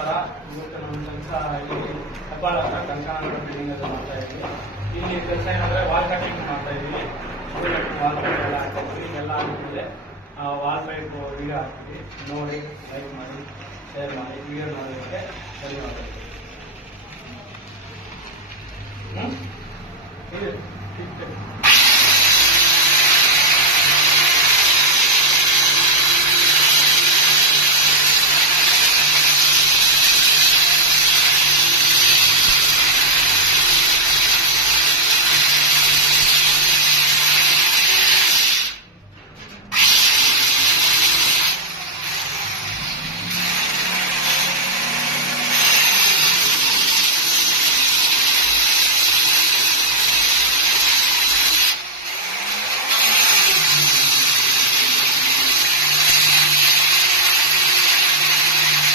ನಮಸ್ಕಾರ. ಇವತ್ತು ನಮ್ಮ ಕೆಲಸ ಇಲ್ಲಿ ಹೆಬ್ಬಾಳ ಹತ್ರ ಕಂಕಣ ಬಿಲ್ಡಿಂಗ್ ಅಲ್ಲಿ ಮಾಡ್ತಾ ಇದ್ದೀವಿ. ಇಲ್ಲಿ ಕೆಲಸ ಏನಂದ್ರೆ ವಾಲ್ ಕಟಿಂಗ್ ಮಾಡ್ತಾ ಇದ್ದೀವಿ. ವಾಲ್ ಪೈಪ್ ಎಲ್ಲ ಹಾಕ್ತೀವಿ. ಎಲ್ಲ ಆಗಿದೆ. ವಾಲ್ ಪೈಪ್ ವಿಡಿಯೋ ಹಾಕ್ತೀವಿ. ನೋಡಿ, ಲೈಕ್ ಮಾಡಿ, ಶೇರ್ ಮಾಡಿ. ವಿಡಿಯೋ ನೋಡೋದಕ್ಕೆ ಧನ್ಯವಾದಗಳು.